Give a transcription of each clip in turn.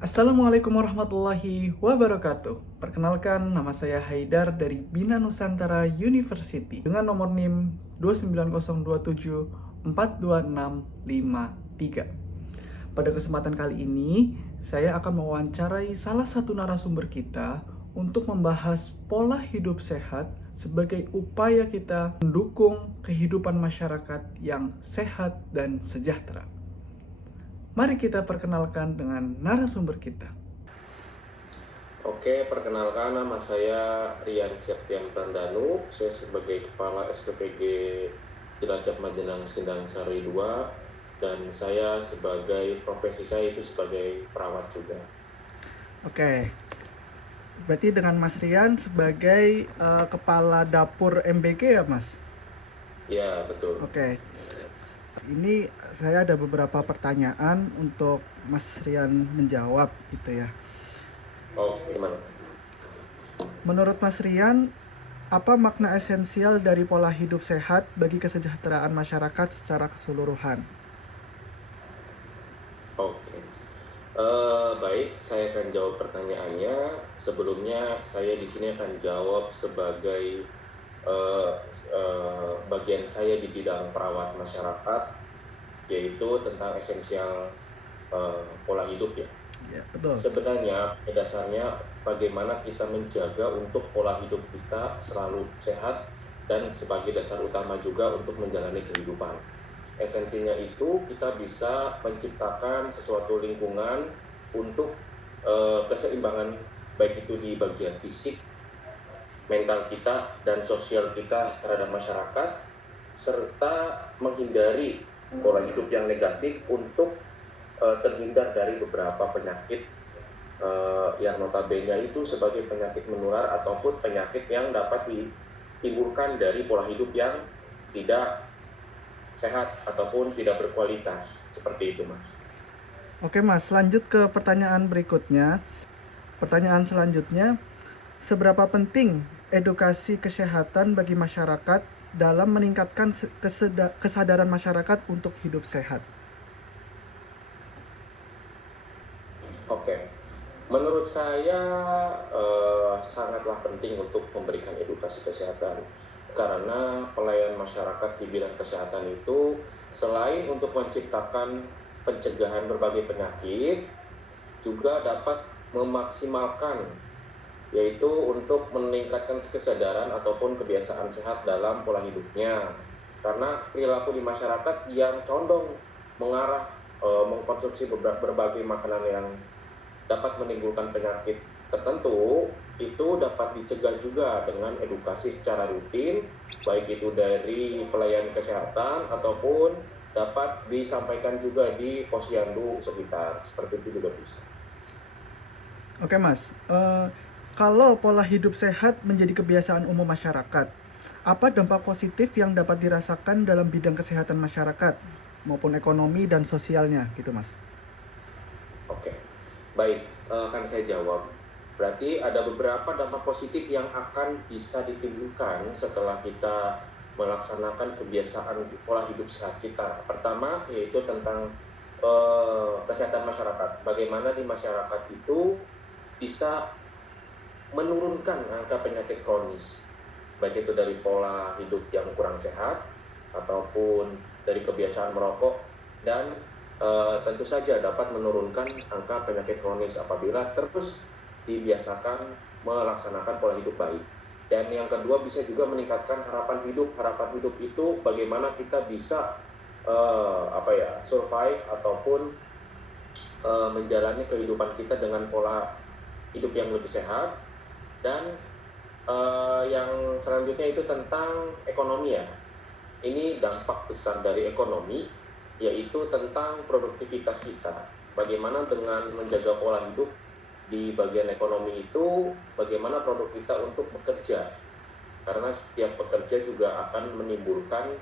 Assalamualaikum warahmatullahi wabarakatuh. Perkenalkan, nama saya Haidar dari Bina Nusantara University dengan nomor NIM 29027426653. Pada kesempatan kali ini, saya akan mewawancarai salah satu narasumber kita untuk membahas pola hidup sehat sebagai upaya kita mendukung kehidupan masyarakat yang sehat dan sejahtera. Mari kita perkenalkan dengan narasumber kita. Oke, perkenalkan nama saya Rian Septian Prandanu. Saya sebagai Kepala SPPG Cilacap Majenang Sindang Sari 2 dan saya sebagai profesi saya itu sebagai perawat juga. Oke, berarti dengan Mas Rian sebagai Kepala Dapur MBG ya Mas? Ya, betul. Oke, ini saya ada beberapa pertanyaan untuk Mas Rian menjawab gitu ya. Oke, gimana? Menurut Mas Rian, apa makna esensial dari pola hidup sehat bagi kesejahteraan masyarakat secara keseluruhan? Oke. Baik, saya akan jawab pertanyaannya. Sebelumnya saya di sini akan jawab sebagai bagian saya di bidang perawat masyarakat, yaitu tentang esensial pola hidup ya. Ya, betul. Sebenarnya dasarnya bagaimana kita menjaga untuk pola hidup kita selalu sehat dan sebagai dasar utama juga untuk menjalani kehidupan. Esensinya itu kita bisa menciptakan sesuatu lingkungan untuk keseimbangan, baik itu di bagian fisik, mental kita, dan sosial kita terhadap masyarakat, serta menghindari pola hidup yang negatif untuk terhindar dari beberapa penyakit yang notabene itu sebagai penyakit menular ataupun penyakit yang dapat ditimbulkan dari pola hidup yang tidak sehat ataupun tidak berkualitas. Seperti itu, Mas. Oke Mas, lanjut ke pertanyaan berikutnya. Pertanyaan selanjutnya, seberapa penting edukasi kesehatan bagi masyarakat dalam meningkatkan kesadaran masyarakat untuk hidup sehat? Oke, menurut saya sangatlah penting untuk memberikan edukasi kesehatan, karena pelayanan masyarakat di bidang kesehatan itu selain untuk menciptakan pencegahan berbagai penyakit, juga dapat memaksimalkan, yaitu untuk meningkatkan kesadaran ataupun kebiasaan sehat dalam pola hidupnya. Karena perilaku di masyarakat yang condong mengarah mengkonsumsi berbagai makanan yang dapat menimbulkan penyakit tertentu, itu dapat dicegah juga dengan edukasi secara rutin, baik itu dari pelayanan kesehatan ataupun dapat disampaikan juga di posyandu sekitar, seperti itu juga bisa. Oke Mas, kalau pola hidup sehat menjadi kebiasaan umum masyarakat, apa dampak positif yang dapat dirasakan dalam bidang kesehatan masyarakat maupun ekonomi dan sosialnya gitu Mas? Oke, baik, akan saya jawab. Berarti ada beberapa dampak positif yang akan bisa ditimbulkan setelah kita melaksanakan kebiasaan pola hidup sehat kita. Pertama, yaitu tentang kesehatan masyarakat. Bagaimana di masyarakat itu bisa menurunkan angka penyakit kronis, baik itu dari pola hidup yang kurang sehat ataupun dari kebiasaan merokok, dan tentu saja dapat menurunkan angka penyakit kronis apabila terus dibiasakan melaksanakan pola hidup baik. Dan yang kedua, bisa juga meningkatkan harapan hidup. Harapan hidup itu bagaimana kita bisa survive ataupun menjalani kehidupan kita dengan pola hidup yang lebih sehat. Dan yang selanjutnya itu tentang ekonomi ya. Ini dampak besar dari ekonomi, yaitu tentang produktivitas kita. Bagaimana dengan menjaga pola hidup di bagian ekonomi itu, bagaimana produk kita untuk bekerja. Karena setiap pekerja juga akan menimbulkan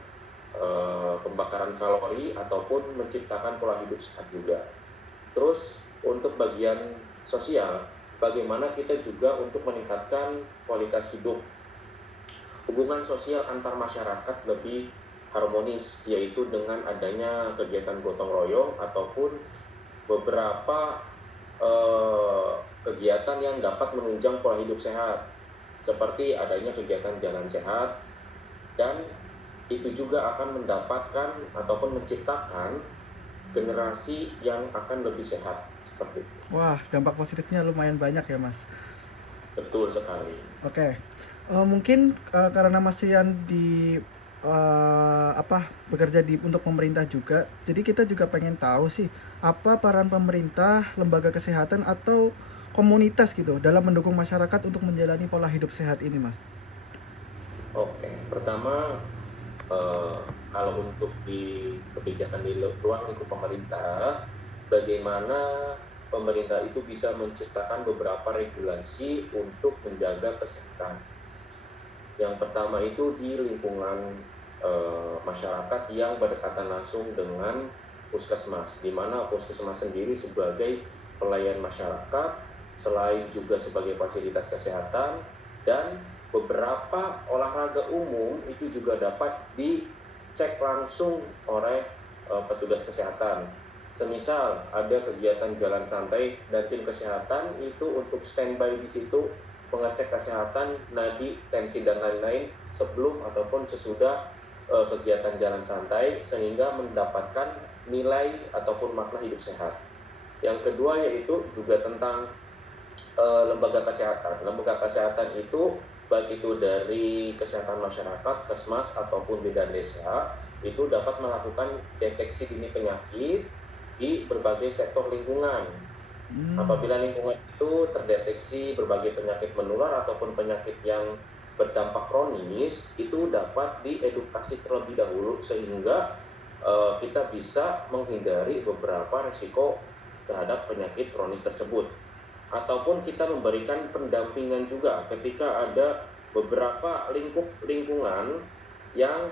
pembakaran kalori ataupun menciptakan pola hidup sehat juga. Terus untuk bagian sosial, bagaimana kita juga untuk meningkatkan kualitas hidup. Hubungan sosial antar masyarakat lebih harmonis, yaitu dengan adanya kegiatan gotong royong ataupun beberapa kegiatan yang dapat menunjang pola hidup sehat, seperti adanya kegiatan jalan sehat, dan itu juga akan mendapatkan ataupun menciptakan generasi yang akan lebih sehat, seperti itu. Wah, dampak positifnya lumayan banyak ya Mas. Betul sekali. Oke, mungkin karena Mas Ian bekerja untuk pemerintah juga, jadi kita juga pengen tahu sih apa peran pemerintah, lembaga kesehatan atau komunitas gitu dalam mendukung masyarakat untuk menjalani pola hidup sehat ini, Mas. Oke, pertama kalau untuk di kebijakan di ruang lingkup pemerintah, bagaimana pemerintah itu bisa menciptakan beberapa regulasi untuk menjaga kesehatan. Yang pertama itu di lingkungan masyarakat yang berdekatan langsung dengan puskesmas, di mana puskesmas sendiri sebagai pelayan masyarakat, selain juga sebagai fasilitas kesehatan, dan beberapa olahraga umum itu juga dapat dicek langsung oleh petugas kesehatan. Semisal ada kegiatan jalan santai dan tim kesehatan itu untuk standby di situ, mengecek kesehatan, nadi, tensi dan lain-lain sebelum ataupun sesudah kegiatan jalan santai, sehingga mendapatkan nilai ataupun makna hidup sehat. Yang kedua yaitu juga tentang lembaga kesehatan. Lembaga kesehatan itu baik itu dari kesehatan masyarakat, Kesmas ataupun bidan desa, itu dapat melakukan deteksi dini penyakit di berbagai sektor lingkungan. Apabila lingkungan itu terdeteksi berbagai penyakit menular ataupun penyakit yang berdampak kronis, itu dapat diedukasi terlebih dahulu sehingga kita bisa menghindari beberapa risiko terhadap penyakit kronis tersebut. Ataupun kita memberikan pendampingan juga ketika ada beberapa lingkungan yang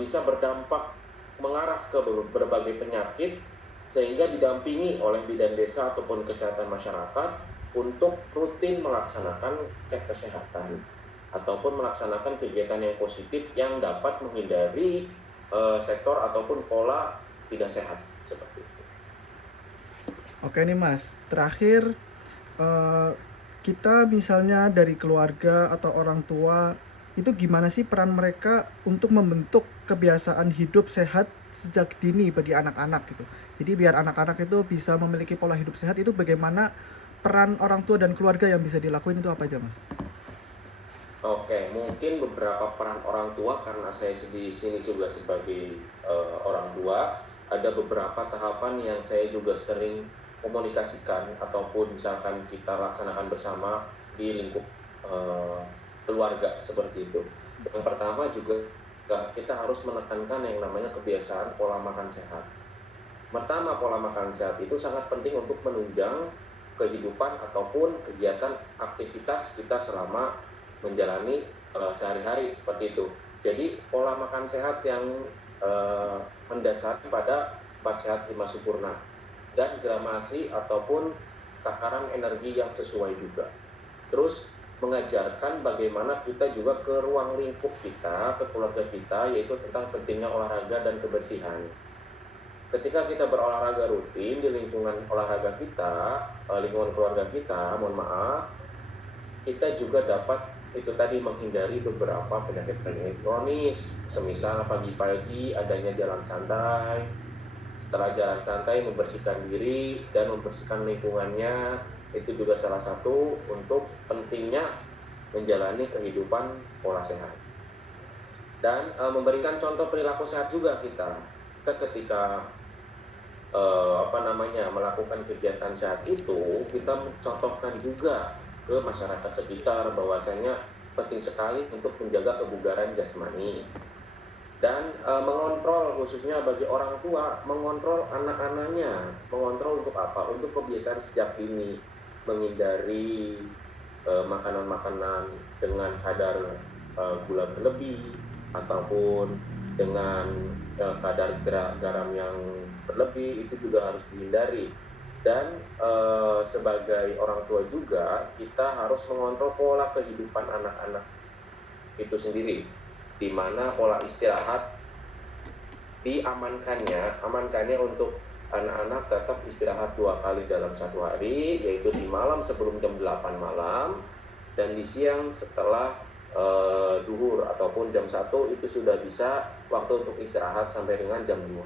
bisa berdampak mengarah ke berbagai penyakit, sehingga didampingi oleh bidan desa ataupun kesehatan masyarakat untuk rutin melaksanakan cek kesehatan ataupun melaksanakan kegiatan yang positif yang dapat menghindari sektor ataupun pola tidak sehat seperti itu. Oke nih Mas, terakhir kita misalnya dari keluarga atau orang tua, itu gimana sih peran mereka untuk membentuk kebiasaan hidup sehat sejak dini bagi anak-anak gitu. Jadi biar anak-anak itu bisa memiliki pola hidup sehat, itu bagaimana peran orang tua dan keluarga yang bisa dilakuin itu apa aja Mas? Oke, mungkin beberapa peran orang tua, karena saya di sini juga sebagai orang tua, ada beberapa tahapan yang saya juga sering komunikasikan ataupun misalkan kita laksanakan bersama di lingkup keluarga seperti itu. Yang pertama juga kita harus menekankan yang namanya kebiasaan pola makan sehat. Pertama, pola makan sehat itu sangat penting untuk menunjang kehidupan ataupun kegiatan aktivitas kita selama menjalani sehari-hari seperti itu. Jadi pola makan sehat yang mendasari pada 4 sehat 5 sempurna dan gramasi ataupun takaran energi yang sesuai juga. Terus mengajarkan bagaimana kita juga ke ruang lingkup kita, ke keluarga kita, yaitu tentang pentingnya olahraga dan kebersihan. Ketika kita berolahraga rutin di lingkungan olahraga kita, lingkungan keluarga kita, mohon maaf, kita juga dapat itu tadi menghindari beberapa penyakit kronis, semisal pagi-pagi adanya jalan santai, setelah jalan santai membersihkan diri dan membersihkan lingkungannya, itu juga salah satu untuk pentingnya menjalani kehidupan pola sehat. Dan memberikan contoh perilaku sehat juga kita ketika melakukan kegiatan sehat itu, kita mencontohkan juga ke masyarakat sekitar bahwasanya penting sekali untuk menjaga kebugaran jasmani dan mengontrol, khususnya bagi orang tua, mengontrol anak-anaknya. Mengontrol untuk apa? Untuk kebiasaan sejak dini, menghindari makanan-makanan dengan kadar gula berlebih ataupun dengan kadar garam yang berlebih, itu juga harus dihindari. Dan sebagai orang tua juga kita harus mengontrol pola kehidupan anak-anak itu sendiri, di mana pola istirahat amankannya untuk anak-anak tetap istirahat 2 kali dalam satu hari, yaitu di malam sebelum jam 8 malam dan di siang setelah duhur ataupun jam 1 itu sudah bisa waktu untuk istirahat sampai dengan jam 2.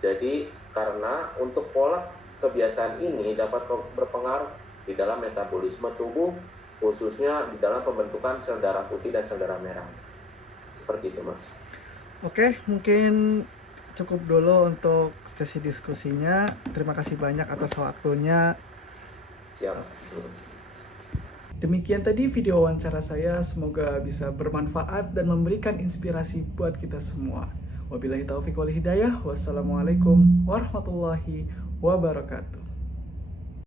Jadi karena untuk pola kebiasaan ini dapat berpengaruh di dalam metabolisme tubuh, khususnya di dalam pembentukan sel darah putih dan sel darah merah. Seperti itu, Mas. Oke, mungkin cukup dulu untuk sesi diskusinya. Terima kasih banyak atas waktunya. Siap. Demikian tadi video wawancara saya, semoga bisa bermanfaat dan memberikan inspirasi buat kita semua. Wabillahi taufiq wal hidayah. Wassalamualaikum warahmatullahi wabarakatuh.